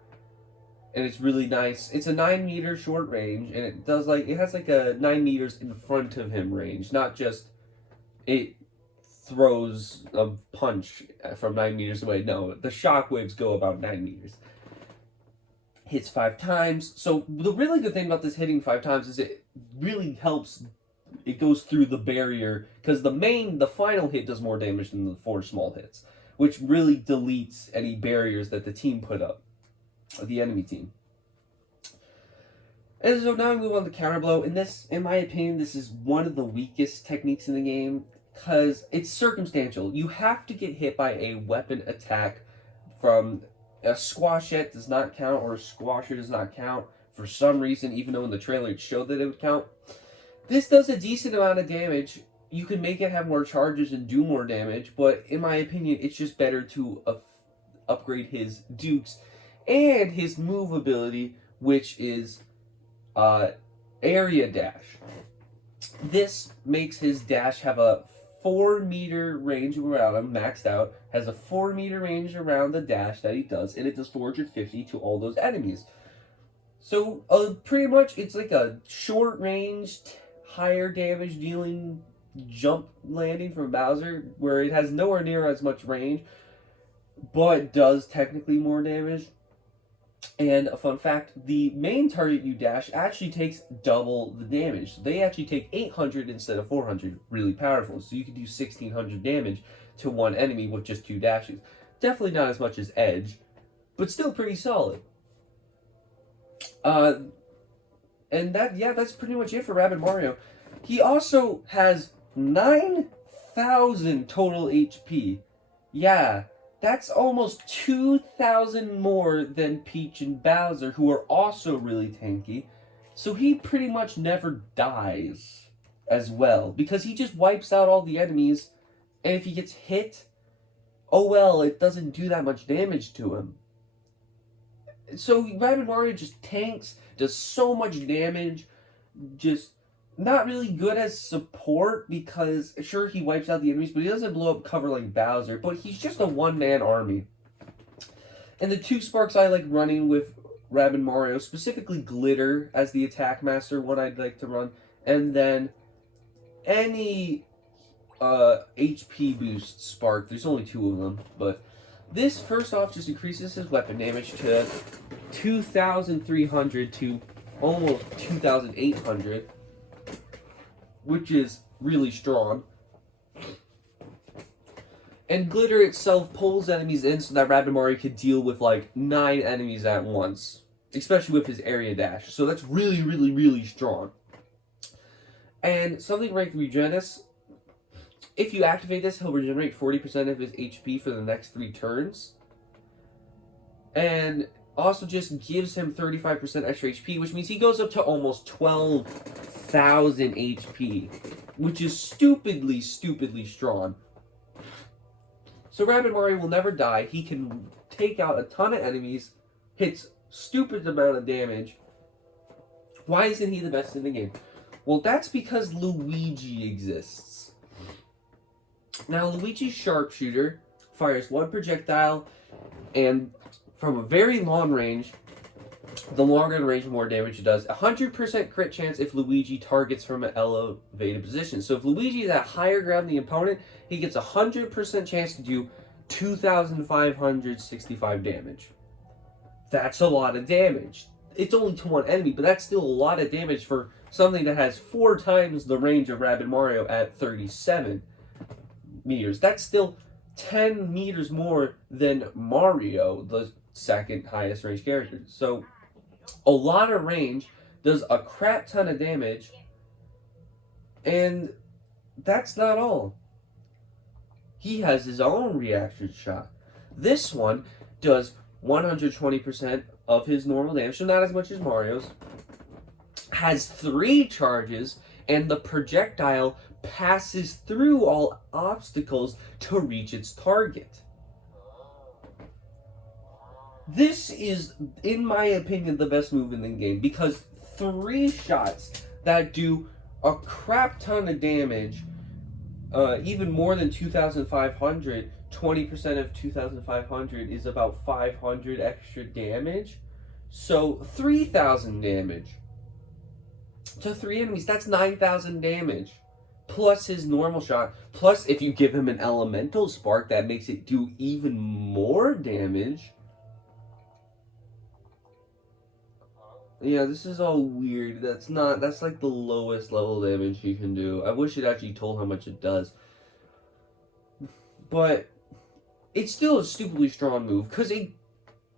And it's really nice. It's a 9 meter short range, and it does it has like a 9 meters in front of him range, not just it throws a punch from 9 meters away. No, the shockwaves go about 9 meters. Hits 5 times. So the really good thing about this hitting 5 times is it really helps. It goes through the barrier, because the final hit does more damage than the 4 small hits, which really deletes any barriers that the team put up. The enemy team. And so now we move on to counter blow. And this, in my opinion, this is one of the weakest techniques in the game because it's circumstantial. You have to get hit by a weapon attack from a squashette does not count, or a squasher does not count for some reason, even though in the trailer it showed that it would count. This does a decent amount of damage. You can make it have more charges and do more damage, but in my opinion, it's just better to upgrade his Dukes and his move ability, which is area dash. This makes his dash have a 4 meter range around him, maxed out, has a 4 meter range around the dash that he does, and it does 450 to all those enemies. So pretty much it's like a short range, higher damage dealing jump landing from Bowser, where it has nowhere near as much range, but does technically more damage. And a fun fact, the main target you dash actually takes double the damage. So they actually take 800 instead of 400. Really powerful. So you can do 1,600 damage to one enemy with just 2 dashes. Definitely not as much as Edge, but still pretty solid. Uh, and that's pretty much it for Rabbid Mario. He also has 9,000 total HP. Yeah, that's almost 2,000 more than Peach and Bowser, who are also really tanky. So he pretty much never dies as well, because he just wipes out all the enemies, and if he gets hit, oh well, it doesn't do that much damage to him. So Rabbid Mario just tanks, does so much damage, just not really good as support, because sure, he wipes out the enemies, but he doesn't blow up cover like Bowser, but he's just a one-man army. And the two sparks I like running with Rabbid Mario, specifically Glitter as the attack master, one I'd like to run, and then any HP boost spark. There's only two of them, but this first off just increases his weapon damage to 2,300 to almost 2,800, which is really strong. And Glitter itself pulls enemies in so that Rabbid Mario could deal with like 9 enemies at once, especially with his area dash. So that's really, really, really strong. And something like Regenis, if you activate this, he'll regenerate 40% of his HP for the next 3 turns. And also just gives him 35% extra HP, which means he goes up to almost 12,000 HP, which is stupidly, stupidly strong. So Rabbid Mario will never die. He can take out a ton of enemies, hits stupid amount of damage. Why isn't he the best in the game? Well, that's because Luigi exists. Now, Luigi's Sharpshooter fires 1 projectile, and from a very long range, the longer the range, the more damage it does. 100% crit chance if Luigi targets from an elevated position. So if Luigi is at higher ground than the opponent, he gets 100% chance to do 2,565 damage. That's a lot of damage. It's only to one enemy, but that's still a lot of damage for something that has 4 times the range of Rabbid Mario at 37 meters. That's still 10 meters more than Mario, the second highest range character. So a lot of range, does a crap ton of damage, and that's not all. He has his own reaction shot. This one does 120% of his normal damage, so not as much as Mario's. Has 3 charges, and the projectile passes through all obstacles to reach its target. This is, in my opinion, the best move in the game, because 3 shots that do a crap ton of damage, even more than 2,500, 20% of 2,500 is about 500 extra damage. So 3,000 damage to 3 enemies, that's 9,000 damage. Plus his normal shot, plus if you give him an elemental spark, that makes it do even more damage. Yeah, this is all weird. That's like the lowest level damage you can do. I wish it actually told how much it does. But it's still a stupidly strong move, because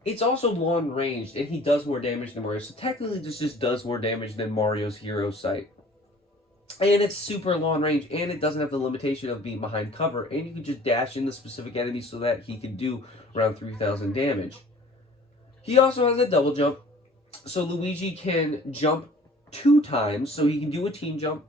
it's also long ranged, and he does more damage than Mario. So technically this just does more damage than Mario's Hero Sight. And it's super long range, and it doesn't have the limitation of being behind cover, and you can just dash into specific enemies so that he can do around 3,000 damage. He also has a double jump, so Luigi can jump 2 times, so he can do a team jump,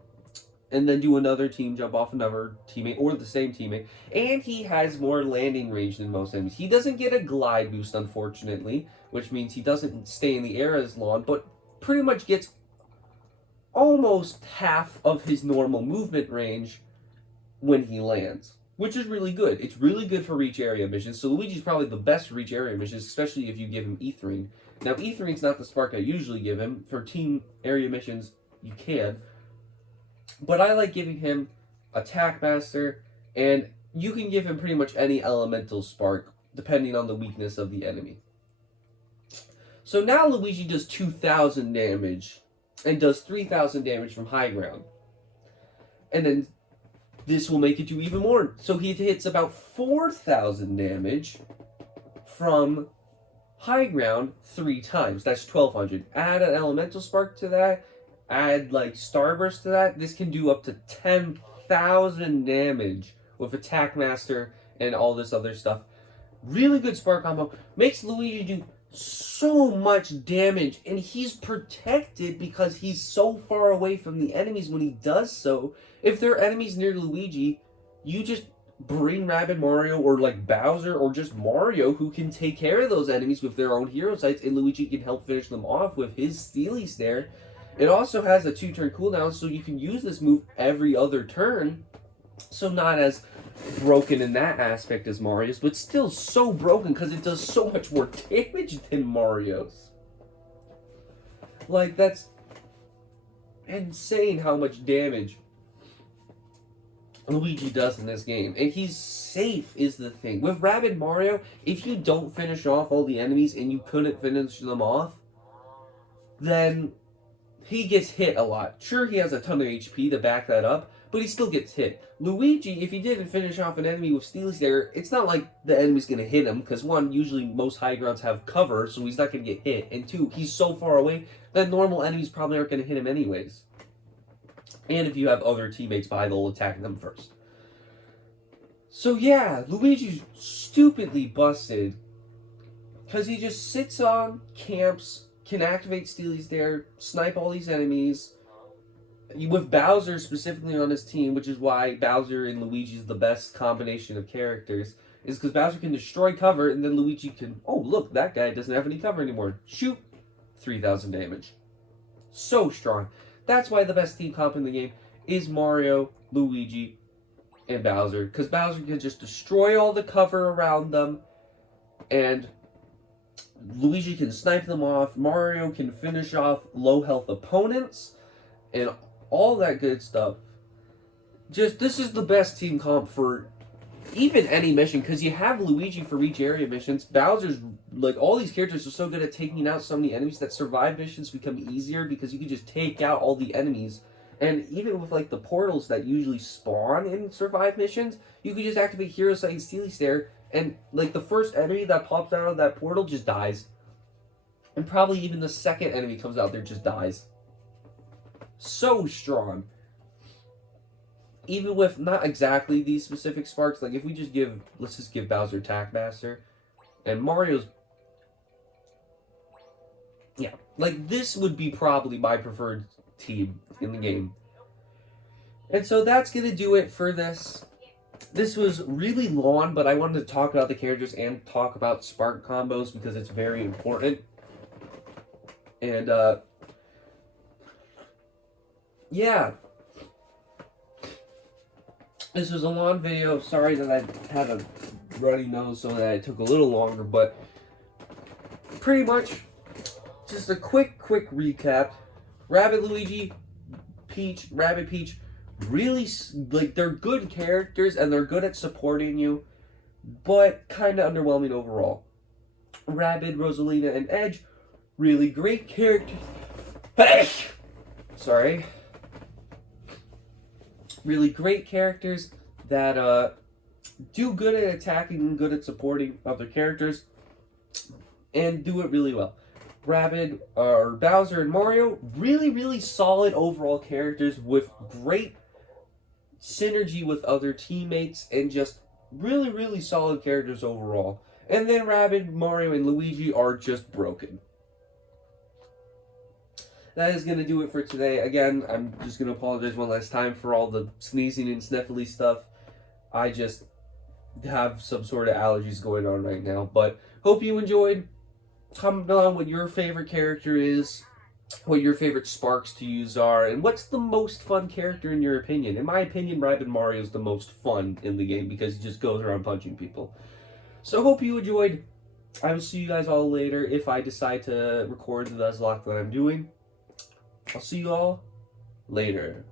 and then do another team jump off another teammate, or the same teammate, and he has more landing range than most enemies. He doesn't get a glide boost, unfortunately, which means he doesn't stay in the air as long, but pretty much gets almost half of his normal movement range when he lands, which is really good. It's really good for reach area missions, so Luigi's probably the best for reach area missions, especially if you give him Etherine. Now, Etherine's not the spark I usually give him. For team area missions, you can. But I like giving him Attack Master, and you can give him pretty much any elemental spark, depending on the weakness of the enemy. So now Luigi does 2,000 damage, and does 3,000 damage from high ground. And then this will make it do even more. So he hits about 4,000 damage from high ground 3 times. That's 1200. Add an elemental spark to that. Add like starburst to that. This can do up to 10,000 damage with attack master and all this other stuff. Really good spark combo. Makes Luigi do so much damage, and he's protected because he's so far away from the enemies when he does so. If there are enemies near Luigi, you just bring Rabbid Mario or like Bowser or just Mario who can take care of those enemies with their own hero sites, and Luigi can help finish them off with his Steely Stare. It also has a 2-turn cooldown, so you can use this move every other turn. So not as broken in that aspect as Mario's, but still so broken because it does so much more damage than Mario's. Like, that's insane how much damage Luigi does in this game. And he's safe is the thing. With Rabbid Mario, if you don't finish off all the enemies and you couldn't finish them off, then he gets hit a lot. Sure, he has a ton of HP to back that up, but he still gets hit. Luigi, if he didn't finish off an enemy with Steely Stare, it's not like the enemy's going to hit him, because one, usually most high grounds have cover, so he's not going to get hit, and two, he's so far away that normal enemies probably aren't going to hit him anyways. And if you have other teammates by, they'll attack them first. So yeah, Luigi's stupidly busted, because he just sits on, camps, can activate Steely Stare, snipe all these enemies, with Bowser specifically on his team, which is why Bowser and Luigi is the best combination of characters, is because Bowser can destroy cover, and then Luigi can, oh look, that guy doesn't have any cover anymore. Shoot, 3,000 damage. So strong. That's why the best team comp in the game is Mario, Luigi, and Bowser, because Bowser can just destroy all the cover around them, and Luigi can snipe them off, Mario can finish off low health opponents, and all that good stuff. Just, this is the best team comp for even any mission, because you have Luigi for each area missions. Bowser's, like, all these characters are so good at taking out so many enemies that survive missions become easier, because you can just take out all the enemies. And even with, like, the portals that usually spawn in survive missions, you can just activate Hero Sight and Steely Stare, and, like, the first enemy that pops out of that portal just dies. And probably even the second enemy comes out there just dies. So strong. Even with not exactly these specific sparks, like if we just give, let's just give Bowser Attack Master, and Mario's, yeah, like this would be probably my preferred team in the game. And so that's gonna do it for this. This was really long, but I wanted to talk about the characters and talk about spark combos because it's very important. And yeah, this was a long video. Sorry that I had a runny nose, so that it took a little longer, but pretty much just a quick recap. Rabbid Luigi, Peach, Rabbid Peach, really, like, they're good characters and they're good at supporting you, but kind of underwhelming overall. Rabbid, Rosalina, and Edge, really great characters. Sorry. Really great characters that do good at attacking and good at supporting other characters, and do it really well. Rabbid, or Bowser and Mario, really solid overall characters with great synergy with other teammates, and just really solid characters overall. And then Rabbid, Mario, and Luigi are just broken. That is going to do it for today. Again, I'm just going to apologize one last time for all the sneezing and sniffly stuff. I just have some sort of allergies going on right now. But hope you enjoyed. Comment below what your favorite character is, what your favorite sparks to use are, and what's the most fun character in your opinion. In my opinion, Rabbid Mario is the most fun in the game because he just goes around punching people. So hope you enjoyed. I will see you guys all later if I decide to record the Nuzlocke that I'm doing. I'll see you all later.